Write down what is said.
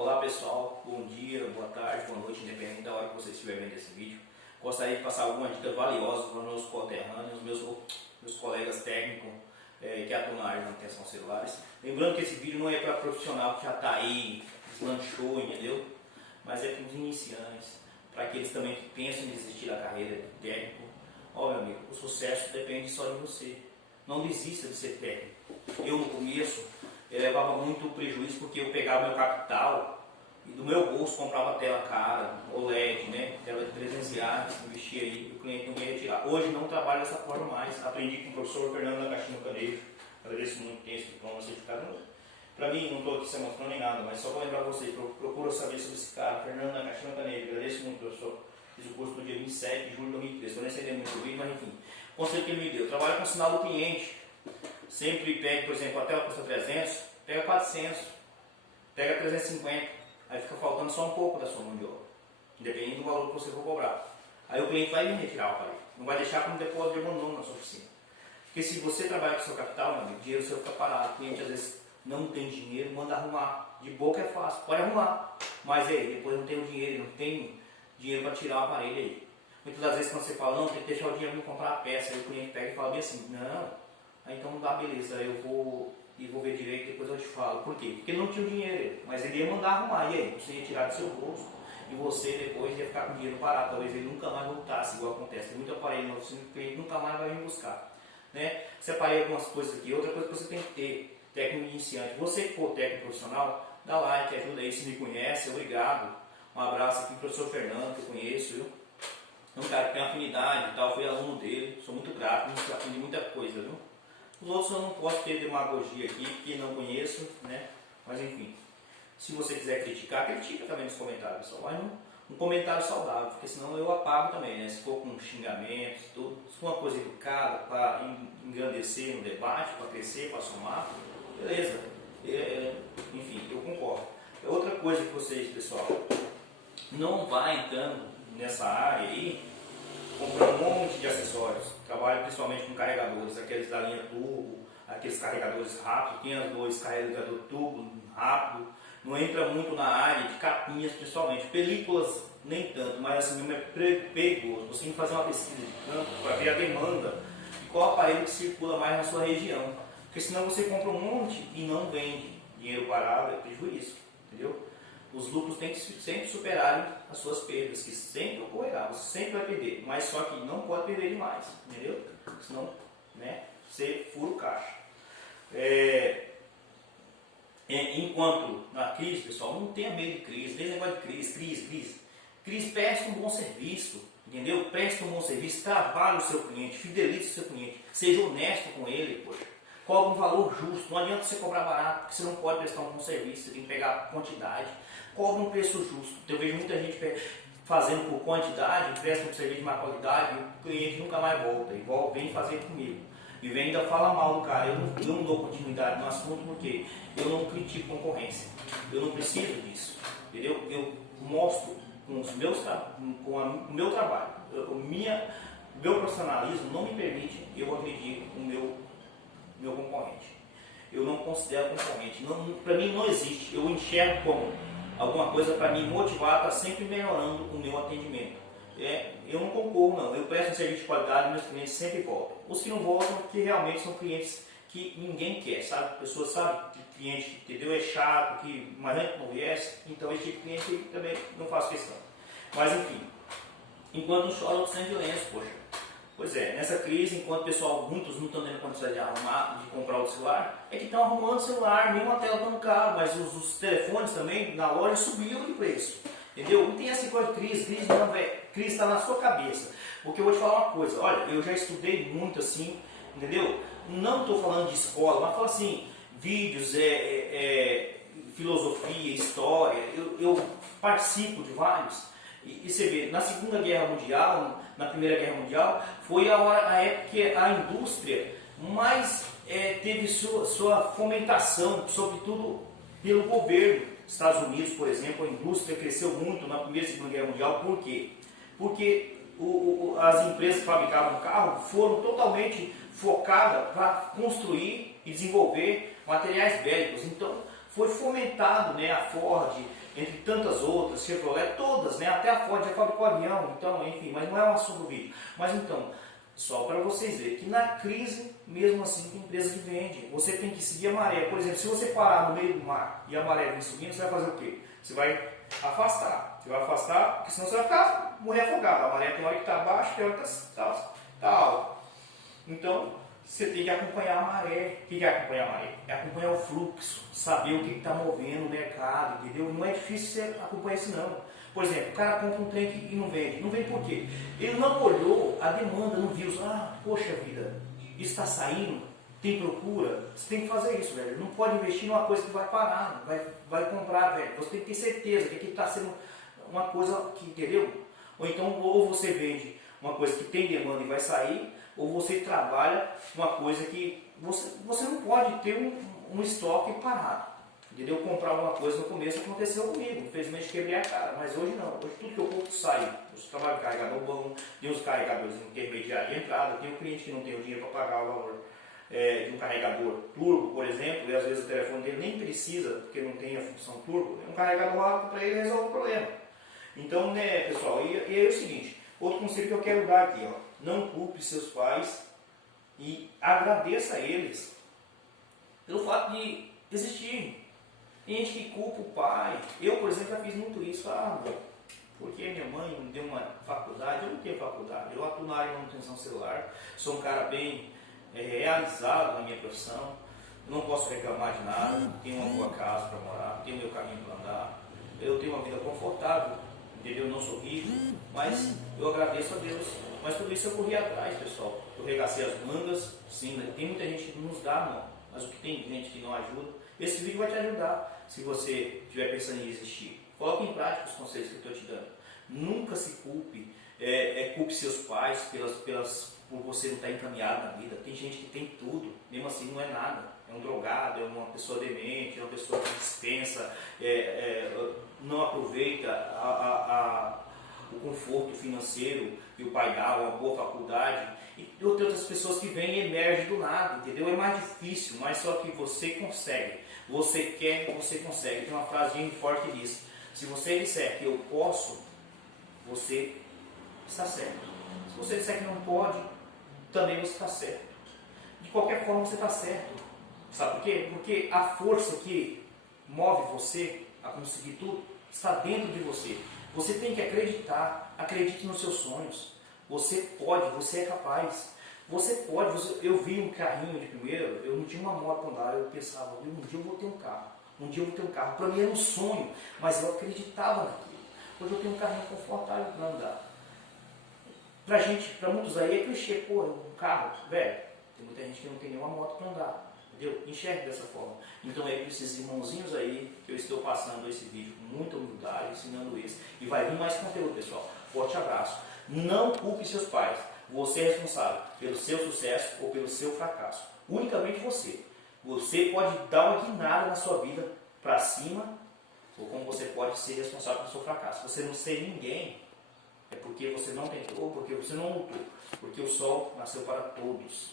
Olá pessoal, bom dia, boa tarde, boa noite, independente da hora que você estiver vendo esse vídeo. Gostaria de passar algumas dicas valiosas para os meus conterrâneos, meus colegas técnicos que atuam na área de manutenção de celulares. Lembrando que esse vídeo não é para profissional que já está aí, deslanchou, entendeu? Mas é para os iniciantes, para aqueles também que pensam em desistir da carreira de técnico. Ó meu amigo, o sucesso depende só de você. Não desista de ser técnico. Eu no começo eu levava muito prejuízo porque eu pegava meu capital e do meu bolso comprava tela cara, OLED, né? Tela de 300 reais, investia aí, o cliente não ia retirar. Hoje não trabalho dessa forma mais. Aprendi com o professor Fernando da Caixinha Canejo. Agradeço muito ter esse diploma certificado. Para mim, não estou aqui se mostrando nem nada, mas só para lembrar vocês, procura saber sobre esse cara, Fernando da Caixinha Canejo. Agradeço muito, professor. Fiz o curso no dia 27 de julho de 2013. Estou nem entendendo muito o vídeo, mas enfim. O conselho que ele me deu: trabalha com o sinal do cliente. Sempre pegue, por exemplo, a tela custa 300, pega 400, pega 350, aí fica faltando só um pouco da sua mão de obra, independente do valor que você for cobrar. Aí o cliente vai vir retirar o aparelho, não vai deixar como depósito de abandono na sua oficina. Porque se você trabalha com o seu capital, meu amigo, o dinheiro seu fica parado, o cliente às vezes não tem dinheiro, manda arrumar. De boca é fácil, pode arrumar, mas aí depois não tem o dinheiro, não tem dinheiro para tirar o aparelho aí. Muitas das vezes quando você fala, não, tem que deixar o dinheiro para comprar a peça, aí o cliente pega e fala bem assim, não. Aí então não dá, beleza, eu vou ver direito, depois eu te falo. Por quê? Porque ele não tinha o dinheiro, mas ele ia mandar arrumar. E aí? Você ia tirar do seu bolso e você depois ia ficar com o dinheiro parado. Talvez ele nunca mais voltasse, igual acontece. Tem muito aparelho novo, o cliente nunca mais vai vir buscar. Né? Separei algumas coisas aqui. Outra coisa que você tem que ter, técnico iniciante. Você que for técnico profissional, dá like, ajuda aí, se me conhece, obrigado. Um abraço aqui pro professor Fernando, que eu conheço, viu? É um cara que tem afinidade e tal, fui aluno dele, sou muito grato, aprendi muita coisa, viu? Os outros eu não posso ter demagogia aqui, porque não conheço, né? Mas enfim, se você quiser criticar, critica também nos comentários, pessoal. Mas um comentário saudável, porque senão eu apago também, né? Se for com xingamentos, tudo. Se for uma coisa educada, para engrandecer no debate, para crescer, para somar, beleza. Enfim, eu concordo. Outra coisa que vocês, pessoal, não vai entrando nessa área aí, comprando um monte de acessórios. Trabalho principalmente com carregadores, aqueles da linha turbo, aqueles carregadores rápidos, tem as dois carregador turbo rápido. Não entra muito na área de capinhas, principalmente. Películas nem tanto, mas assim mesmo é perigoso. Você tem que fazer uma pesquisa de campo para ver a demanda e qual aparelho que circula mais na sua região. Porque senão você compra um monte e não vende. Dinheiro parado é prejuízo, entendeu? Os lucros têm que sempre superarem as suas perdas, que sempre ocorrerá, você sempre vai perder, mas só que não pode perder demais, entendeu? Senão, né, você fura o caixa. Enquanto na crise, pessoal, não tenha medo de crise, tem negócio de crise. Crise, preste um bom serviço, entendeu? Preste um bom serviço, trabalhe o seu cliente, fidelize o seu cliente, seja honesto com ele, poxa. Cobre um valor justo, não adianta você cobrar barato, porque você não pode prestar um bom serviço, você tem que pegar quantidade. Cobre um preço justo. Eu vejo muita gente fazendo por quantidade, presta um serviço de má qualidade, e o cliente nunca mais volta, igual vem fazer comigo. E vem ainda fala mal do cara. Eu não dou continuidade no assunto porque eu não critico concorrência. Eu não preciso disso, entendeu? Eu mostro com os meus com o meu trabalho, meu profissionalismo não me permite eu agredir o meu concorrente. Eu não considero concorrente. Para mim não existe. Eu enxergo como alguma coisa para me motivar a estar sempre melhorando o meu atendimento. Eu não concorro, não. Eu presto um serviço de qualidade e meus clientes sempre voltam. Os que não voltam, porque realmente são clientes que ninguém quer, sabe? A pessoa sabe que cliente, entendeu? É chato, que mais gente não viesse, então esse tipo de cliente também não faço questão. Mas enfim, enquanto não chora, outros sem lenço, poxa. Pois é, nessa crise, enquanto muitos não estão tendo condições de arrumar, de comprar o celular, é que estão arrumando o celular, mesmo a tela tão caro, mas os telefones também na loja subiram de preço. Entendeu? Não tem essa coisa de crise não, velho. Crise está na sua cabeça. Porque eu vou te falar uma coisa, olha, eu já estudei muito assim, entendeu? Não estou falando de escola, mas falo assim, vídeos, filosofia, história, eu participo de vários. E você vê, na Segunda Guerra Mundial, na Primeira Guerra Mundial, foi a época que a indústria mais teve sua fomentação, sobretudo pelo governo. Estados Unidos, por exemplo, a indústria cresceu muito na Primeira e Segunda Guerra Mundial. Por quê? Porque as empresas que fabricavam carro foram totalmente focadas para construir e desenvolver materiais bélicos. Então, foi fomentado, né, a Ford, entre tantas outras, Chevrolet, todas, né, até a Ford já fabricou avião, então, enfim, mas não é um assunto do vídeo. Mas então, só para vocês verem que na crise, mesmo assim, tem empresa que vende. Você tem que seguir a maré. Por exemplo, se você parar no meio do mar e a maré vem subindo, você vai fazer o quê? Você vai afastar. Você vai afastar, porque senão você vai ficar morrer afogado. A maré tem hora que está baixa, tem hora que está alta. Então, você tem que acompanhar a maré. O que é acompanhar a maré? É acompanhar o fluxo, saber o que está movendo o mercado, entendeu? Não é difícil você acompanhar isso não. Por exemplo, o cara compra um trem e não vende. Não vende por quê? Ele não olhou a demanda, não viu. Poxa vida, isso está saindo, tem procura. Você tem que fazer isso, velho. Não pode investir numa coisa que vai parar, vai comprar, velho. Você tem que ter certeza que aquilo está sendo uma coisa que, entendeu? Ou então, ou você vende uma coisa que tem demanda e vai sair, ou você trabalha uma coisa que você não pode ter um estoque parado. Entendeu? Comprar alguma coisa no começo aconteceu comigo, infelizmente quebrei a cara, mas hoje não. Hoje tudo que eu compro sai. Eu trabalho com carregador bom, tem os carregadores intermediários de entrada, tem um cliente que não tem o dinheiro para pagar o valor de um carregador turbo, por exemplo, e às vezes o telefone dele nem precisa, porque não tem a função turbo, um carregador rápido para ele resolve o problema. Então, né, pessoal, e é o seguinte, outro conselho que eu quero dar aqui, ó, não culpe seus pais e agradeça a eles pelo fato de existirem. Tem gente que culpa o pai. Eu, por exemplo, já fiz muito isso. Porque minha mãe me deu uma faculdade. Eu não tenho faculdade. Eu atuo na área de manutenção celular. Sou um cara bem realizado na minha profissão. Não posso reclamar de nada. Tenho uma boa casa para morar. Tenho meu caminho para andar. Eu tenho uma vida confortável. Entendeu? Eu não sou rico. Mas eu agradeço a Deus. Mas tudo isso eu corri atrás, pessoal. Eu regacei as mangas. Sim, tem muita gente que não nos dá, não. Mas o que tem gente que não ajuda. Esse vídeo vai te ajudar se você estiver pensando em existir. Coloque em prática os conselhos que eu estou te dando. Nunca se culpe, culpe seus pais por você não estar encaminhado na vida. Tem gente que tem tudo, mesmo assim não é nada. É um drogado, é uma pessoa demente, é uma pessoa que dispensa, não aproveita o conforto financeiro que o pai dá, uma boa faculdade. E outras pessoas que vêm e emergem do nada, entendeu? É mais difícil, mas só que você consegue. Você quer, você consegue. Tem uma frase de Henry Ford que diz: se você disser que eu posso, você está certo. Se você disser que não pode, também você está certo. De qualquer forma você está certo. Sabe por quê? Porque a força que move você a conseguir tudo está dentro de você. Você tem que acreditar. Acredite nos seus sonhos. Você pode, você é capaz. Você pode, eu vi um carrinho de primeiro, eu não tinha uma moto para andar, eu pensava, um dia eu vou ter um carro. Um dia eu vou ter um carro. Para mim era um sonho, mas eu acreditava naquilo. Hoje eu tenho um carrinho confortável para andar. Pra gente, para muitos aí é clichê, um carro, velho. Tem muita gente que não tem nenhuma moto para andar. Entendeu? Enxergue dessa forma. Então é para esses irmãozinhos aí que eu estou passando esse vídeo com muita humildade, ensinando isso. E vai vir mais conteúdo, pessoal. Forte abraço. Não culpe seus pais. Você é responsável pelo seu sucesso ou pelo seu fracasso. Unicamente você. Você pode dar uma guinada na sua vida para cima, ou como você pode ser responsável pelo seu fracasso. Você não ser ninguém é porque você não tentou, porque você não lutou. Porque o sol nasceu para todos.